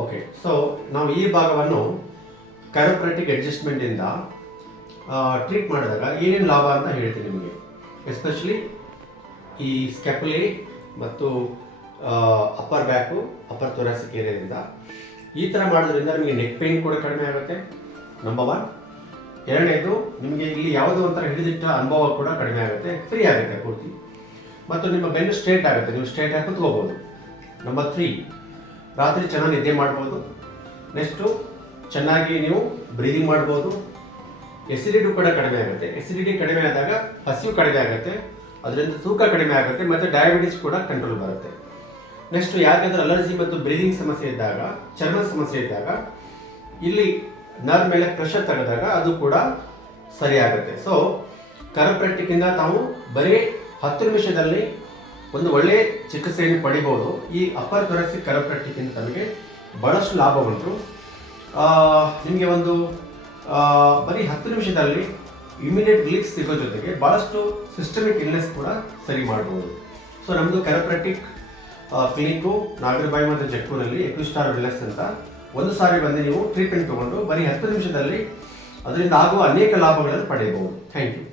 Okay, so ನಾವು ಈ ಭಾಗವನ್ನು ಕೈರೋಪ್ರಾಕ್ಟಿಕ್ ಅಡ್ಜಸ್ಟ್ಮೆಂಟಿಂದ ಟ್ರೀಟ್ ಮಾಡಿದಾಗ ಏನೇನು ಲಾಭ ಅಂತ ಹೇಳ್ತೀನಿ ನಿಮಗೆ. ಎಸ್ಪೆಷಲಿ ಈ ಸ್ಕ್ಯಾಪುಲಿ ಮತ್ತು ಅಪ್ಪರ್ ಬ್ಯಾಕು, ಅಪ್ಪರ್ ಥೊರಾಸಿಕ್ ಏರಿಯಾದಿಂದ ಈ ಥರ ಮಾಡೋದ್ರಿಂದ ನಿಮಗೆ ನೆಕ್ ಪೇನ್ ಕೂಡ ಕಡಿಮೆ ಆಗುತ್ತೆ, ನಂಬರ್ 1. ಎರಡನೇದು, ನಿಮಗೆ ಇಲ್ಲಿ ಯಾವುದೋ ಒಂಥರ ಹಿಡಿದಿಟ್ಟ ಅನುಭವ ಕೂಡ ಕಡಿಮೆ ಆಗುತ್ತೆ, ಫ್ರೀ ಆಗುತ್ತೆ ಪೂರ್ತಿ. ಮತ್ತು ನಿಮ್ಮ ಬೆನ್ನು ಸ್ಟ್ರೇಟ್ ಆಗುತ್ತೆ, ನೀವು ಸ್ಟ್ರೇಟ್ ಆಗಿ ಕುತ್ಕೋಬೋದು. ನಂಬರ್ 3, ರಾತ್ರಿ ಚೆನ್ನಾಗಿ ನಿದ್ದೆ ಮಾಡ್ಬೋದು. ನೆಕ್ಸ್ಟು, ಚೆನ್ನಾಗಿ ನೀವು ಬ್ರೀದಿಂಗ್ ಮಾಡ್ಬೋದು. ಎಸಿಡಿಟಿ ಕೂಡ ಕಡಿಮೆ ಆಗುತ್ತೆ. ಎಸಿಡಿಟಿ ಕಡಿಮೆ ಆದಾಗ ಹಸಿವು ಕಡಿಮೆ ಆಗುತ್ತೆ, ಅದರಿಂದ ತೂಕ ಕಡಿಮೆ ಆಗುತ್ತೆ, ಮತ್ತು ಡಯಾಬಿಟಿಸ್ ಕೂಡ ಕಂಟ್ರೋಲ್ ಬರುತ್ತೆ. ನೆಕ್ಸ್ಟು, ಯಾಕೆಂದರೆ ಅಲರ್ಜಿ ಮತ್ತು ಬ್ರೀದಿಂಗ್ ಸಮಸ್ಯೆ ಇದ್ದಾಗ, ಚರ್ಮದ ಸಮಸ್ಯೆ ಇದ್ದಾಗ ಇಲ್ಲಿ ನರ್ವ್ ಮೇಲೆ ಪ್ರೆಷರ್ ತೆಗೆದಾಗ ಅದು ಕೂಡ ಸರಿಯಾಗುತ್ತೆ. ಸೊ ಕೈರೋಪ್ರಾಕ್ಟಿಕ್ಕಿಂದ ತಾವು ಬರೀ 10 ನಿಮಿಷದಲ್ಲಿ ಒಂದು ಒಳ್ಳೆಯ ಚಿಕಿತ್ಸೆಯನ್ನು ಪಡಿಬೋದು. ಈ ಅಪ್ಪರ್ ಥೊರಾಸಿಕ್ ಕೈರೋಪ್ರಾಕ್ಟಿಕ್ಕಿಂದ ತಮಗೆ ಭಾಳಷ್ಟು ಲಾಭ ಉಂಟು. ನಿಮಗೆ ಒಂದು ಬರೀ 10 ನಿಮಿಷದಲ್ಲಿ ಇಮಿಡಿಯೇಟ್ ರಿಲೀಫ್ ಸಿಗೋ ಜೊತೆಗೆ ಭಾಳಷ್ಟು ಸಿಸ್ಟಮಿಕ್ ಇಲ್ನೆಸ್ ಕೂಡ ಸರಿ ಮಾಡ್ಬೋದು. ಸೊ ನಮ್ಮದು ಕೈರೋಪ್ರಾಕ್ಟಿಕ್ ಕ್ಲಿನಿಕ್ಕು ನಾಗರಬಾಯಿ ಮತ್ತು ಜಕ್ಕೂರಲ್ಲಿ ಎಕ್ವಿಸ್ಟಾರ್ ವೆಲ್ನೆಸ್ ಅಂತ. ಒಂದು ಸಾರಿ ಬಂದು ನೀವು ಟ್ರೀಟ್ಮೆಂಟ್ ತೊಗೊಂಡು ಬರೀ 10 ನಿಮಿಷದಲ್ಲಿ ಅದರಿಂದ ಆಗುವ ಅನೇಕ ಲಾಭಗಳನ್ನು ಪಡೆಯಬಹುದು. Thank you.